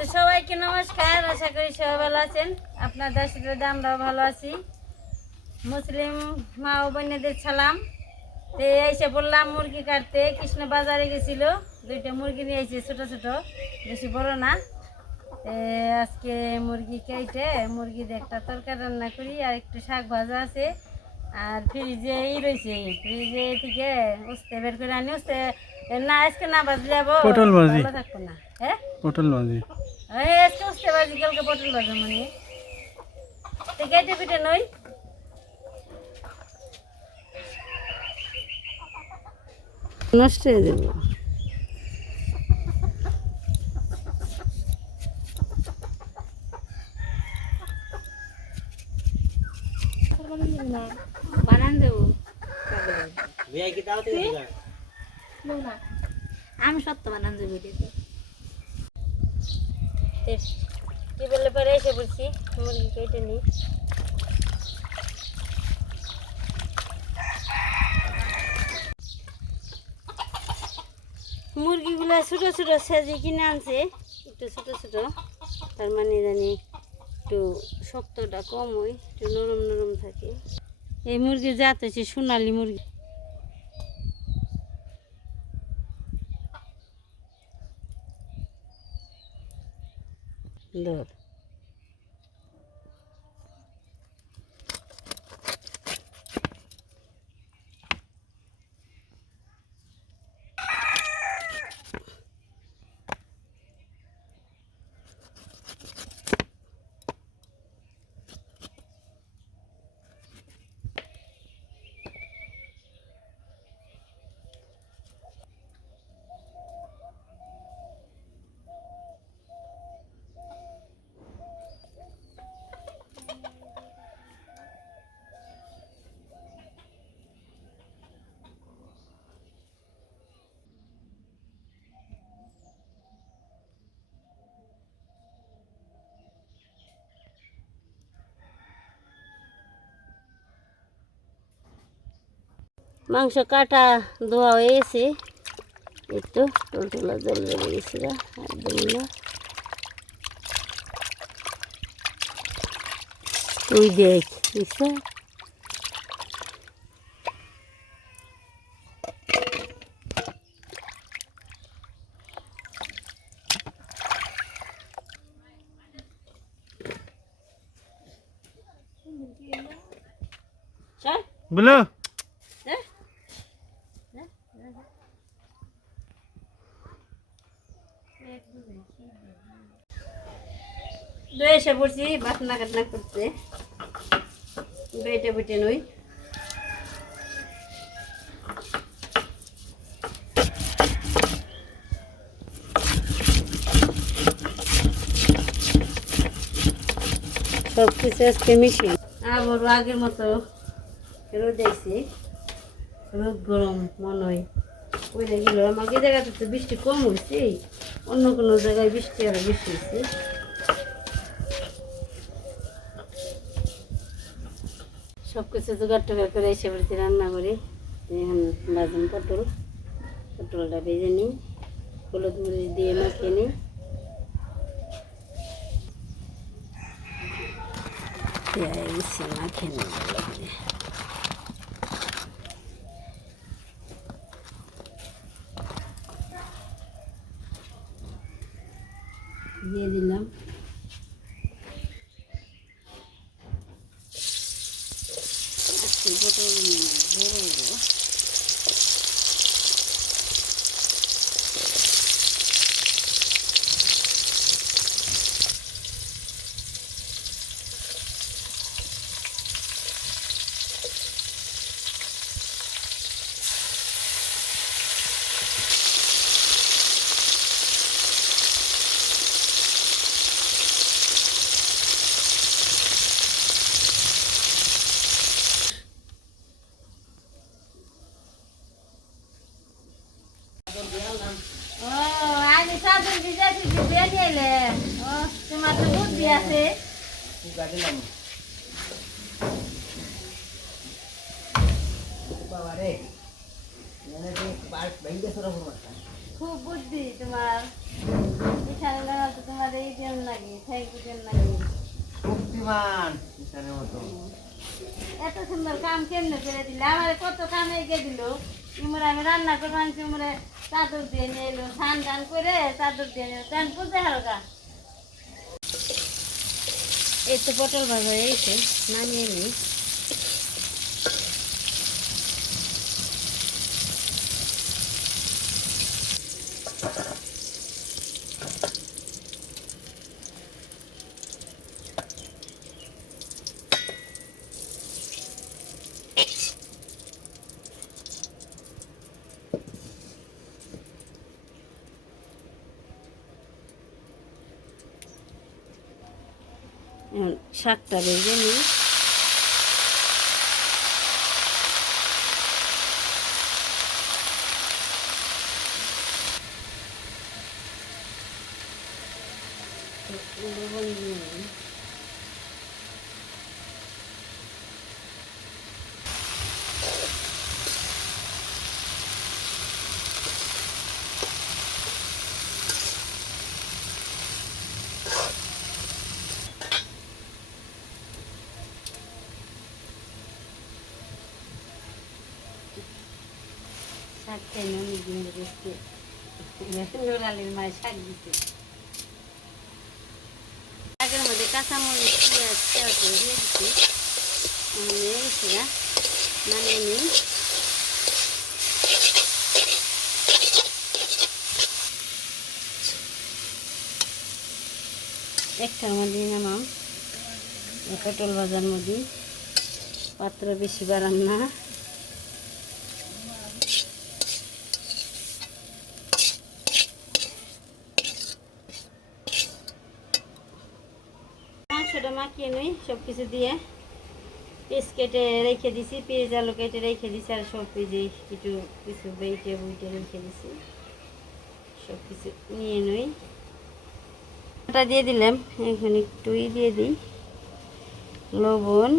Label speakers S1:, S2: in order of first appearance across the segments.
S1: তো সবাইকে নমস্কার আশা করি সবাই ভালো আছেন। আপনার দর্শকদের আমরাও ভালো আছি। মুসলিম মা ও বোনেদের সালাম। তো এসে বললাম মুরগি কাটতে। কৃষ্ণ বাজারে গেছিল। দুইটা মুরগি নিয়ে এসেছে ছোটো ছোটো বেশি বড় না। আজকে মুরগি কেটে মুরগির একটা তরকারি রান্না করি আর একটু শাক ভাজা আছে। আর ফ্রিজে এই রয়েছে ফ্রিজে থেকে উস্তে বের করে আনি। উস্তে না আজকে না বাজলে যাব ভালো থাকব না। হ্যাঁ?
S2: পটল ভাজি।
S1: আজকে কালকে পটল মানে। তো কেটে পিঠে নই? নষ্ট হয়ে যাব। বানান দেবো। আমি সত্য বানান দেবো কি বললে পরে এসে বলছি মুরগি কেটে নি মুরগিগুলো ছোটো ছোটো সাজি কিনে আনছে, একটু ছোটো ছোটো, তার মানে জানি একটু শক্তটা কম হয়, একটু নরম নরম থাকে। এই মুরগির জাত হচ্ছে সোনালি মুরগি। ধর মাংস কাটা ধোয়া হয়ে গেছে একটু টলটোলা জল বেড়ে গেছে গা একদম না। ওই দেখ, বুঝছ? চল
S2: বলো।
S1: হ্যাঁ দই এসে পড়ছি বাটনা কাটনা করতে। বেটে বেটে নই। সব কিছু আজকে মিশিয়ে। আবার আগের মতো রোদ দেখছি রোদ গরম মনে হয় ওই গেল আমাকে জায়গাতে তো বৃষ্টি কম হয়েছে অন্য কোনো জায়গায় বৃষ্টি আরও বেশি হয়েছে। সব কিছু জোগাড় টোগাড় করে এসে বাড়িতে রান্না করি, এখন বাজন পটল। পটলটা ভেজে নিই, হলুদ মরিচ দিয়ে মাখিয়ে নিই। মাখিয়ে নিই ভালো করে দিয়ে দিলাম আজকে পটল বড় বড় ও আমি চাদর ভিজাছি যে বেরিয়ে এলে ও তোমার বুদ্ধি আছে খুব বুদ্ধি তোমার তোমার এই বুঝেন নাকি
S2: শক্তিমান মতো।
S1: এত সুন্দর কাম কেমনে করে দিলে? আমার কত কাম এগিয়ে দিল? ইমরে আমি রান্না করে আনছি ইমরে চাদর দিয়ে নিয়ে এলো, স্নান টান করে চাদর দিয়ে নিয়ে টান পুজো হালকা এই তো পটল ভাজা এইছে নামিয়ে নিই। এখন শাকটা ভেজে নিই লবণ দিয়ে নিই। শাক না অনেক দিন ধরে এসছে নোরালির মায়ের শাক দিতে। শাকের মধ্যে কাঁচামরিচ, পেঁয়াজ পেঁয়াজ দিয়ে দিচ্ছি সেটা নামিয়ে নিই। একটার মধ্যে নামাম। পটল ভাজার মধ্যে পাত্র বেশি বাড়ান না। মাংসটা মাখিয়ে নিই সব কিছু দিয়ে পিস কেটে রেখে দিছি, পেঁয়াজ আলু কেটে রেখে দিছি, আর সব পেঁয়াজে কিছু কিছু বেটে বুইটে রেখে দিছি সব কিছু নিয়ে নই। আটা দিয়ে দিলাম, এখন একটু ই দিয়ে দিই, লবণ।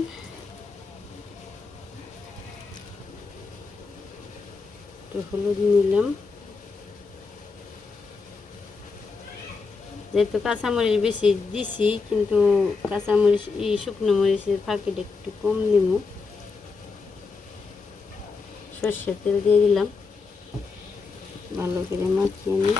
S1: একটু হলুদ নিলাম। যেহেতু কাঁচামরিচ বেশি দিছি, কিন্তু কাঁচামরিচ, এই শুকনো মরিচের ফাঁকিটা একটু কম দিব সর্ষের তেল দিয়ে দিলাম। ভালো করে মাখিয়ে নিই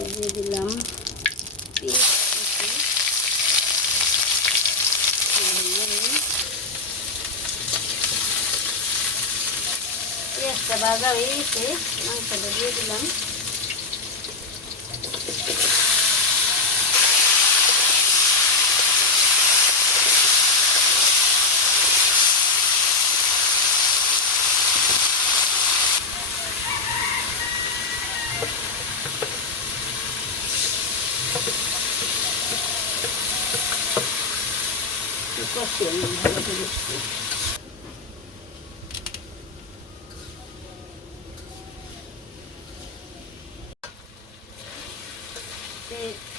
S1: এই দিয়ে দিলাম পেঁয়াজ কুচি। পেঁয়াজটা ভাজা হয়ে মাংসটা দিয়ে দিলাম কষিয়ে নিই ভালো করে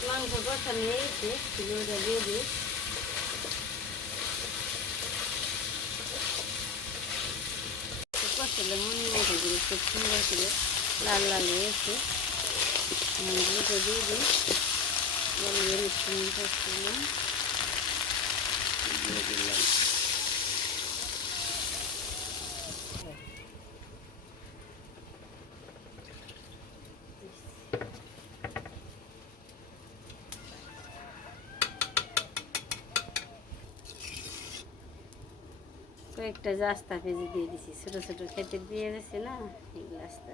S1: মাংস কষানো হয়ে গেছে সেগুলোটা দিয়ে দিই কষালে মনে করে খুব সুন্দর করে লাল লাল হয়েছে দুটো দিয়ে দিই বলে একটু কষালাম কয়েকটা জাস্তা ভেজে দিয়ে দিছি। ছোটো ছোটো খেতে দিয়ে দিছে না এগুলো আস্তে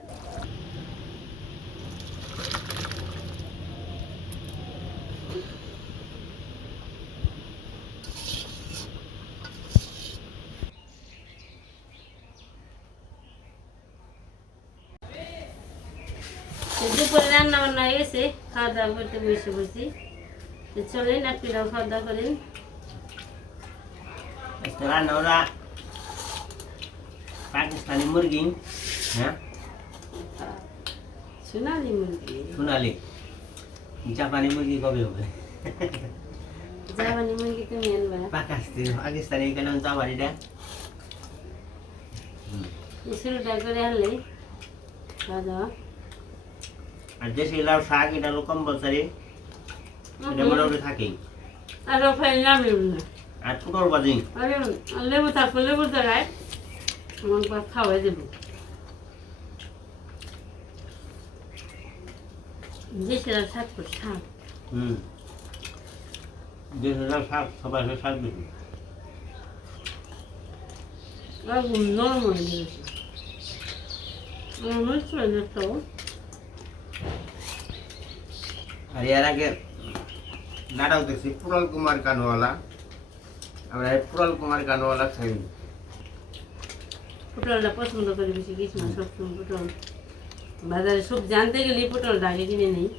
S1: দুপুরে রান্না বান্না হয়ে গেছে খাওয়া দাওয়া করতে বসে বসি। তো চলেন আপনারাও খাওয়া দাওয়া করেন।
S2: রান্না ওরা পাকিস্তানি মুরগি হ্যাঁ?
S1: সোনালি মুরগি।
S2: সোনালি। জাপানি মুরগি কবে হবে?
S1: জাপানি মুরগি তুমি আনবা।
S2: পাকিস্তানি পাকিস্তানি কেন জাপানিটা
S1: শুরুটা করে আনলে খাওয়া দাওয়া।
S2: আর দেশি লাউ শাক এটা হলো কম্পালসারি এটা মোটামুটি থাকেই।
S1: আর ফাইল নামি
S2: আর পুটল বাজি
S1: আরে লেবু থাকব লেবুর জায়গায় আমার খাওয়াই দেব। দেশের শাক করে শাক
S2: হুম। দেশি লাউ শাক সবাই শাক বেশি।
S1: নরম হয়ে গেছে। আমার মনে
S2: আর এর আগে নাটক দেখছি পুরল কুমার কানওয়ালা। আমরা পুরল কুমার কানওয়ালা খাই।
S1: পটলটা পছন্দ করি বেশি কিছু না সবসময় পটল। বাজারে সব জানতে গেলে পটলটা আগে কিনে নেই।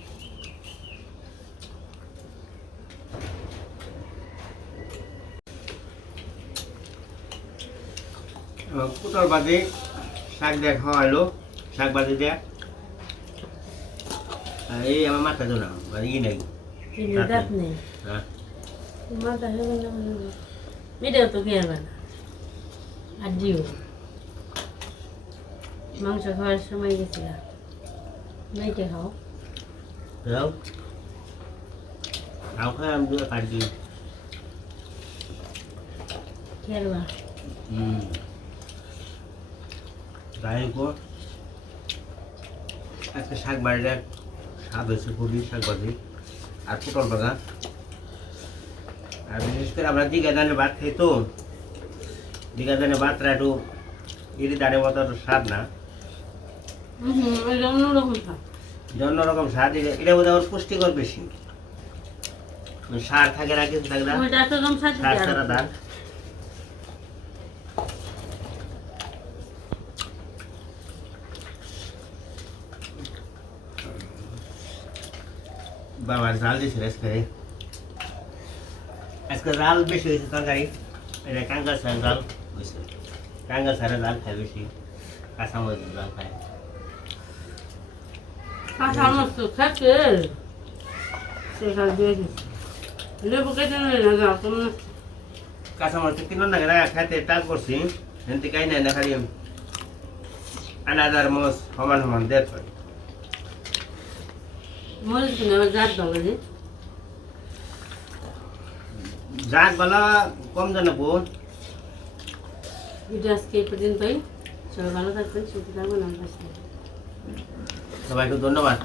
S2: পুটল বাজি শাক দিয়ে খাওয়াইলো শাক বাজি দিয়ে। এই আমার মাথা তো না ই নাই
S1: দাঁত নেই
S2: হ্যাঁ
S1: মাথা হেবে না মেয়েটাও তো খেয়ে না আর মাংস খাওয়ার সময় গেছিলাম মেয়েটা খাও
S2: Đâu? Đâu có em đưa phải gì?
S1: খেয়ে বা
S2: Ừ. তাই শাক বাড়িটা স্বাদ হয়েছে খুবই শাক ভাজি আর পটল ভাজা। আর বিশেষ করে আমরা দীঘা দানে ভাত খাই তো দীঘা দানে ভাতটা একটু ইডি দানে মতো স্বাদ না।
S1: এটা অন্যরকম
S2: স্বাদ এটা- এটা বোধহয় পুষ্টিকর বেশি। সার থাকে না কিছু থাকে না। সার ছাড়া ধান। বাবা জাল দিয়েছিল আজকে আজকে জাল বেশি হয়েছে তরকারি। এটা কাঙ্গাল সার জাল হয়েছে কাঙ্গাল সারের জাল খায় বেশি কাঁচামরিচের জাল খায়।
S1: কাঁচা মস্ত থাকে সেখান দিয়ে দিচ্ছি লেবু কেটে নিলে না তোমরা
S2: কাঁচামরিচ কিনো না না খাইতে টাল করছি। এনতে কাই না খালি। আনাদার মোস সমান সমান দেড়
S1: জাত ভালো
S2: কম জানা বোন
S1: ভিডিও আজকে এই পর্যন্তই। সবাই ভালো থাকবেন সুস্থ থাকবেন আমার
S2: সবাইকে ধন্যবাদ।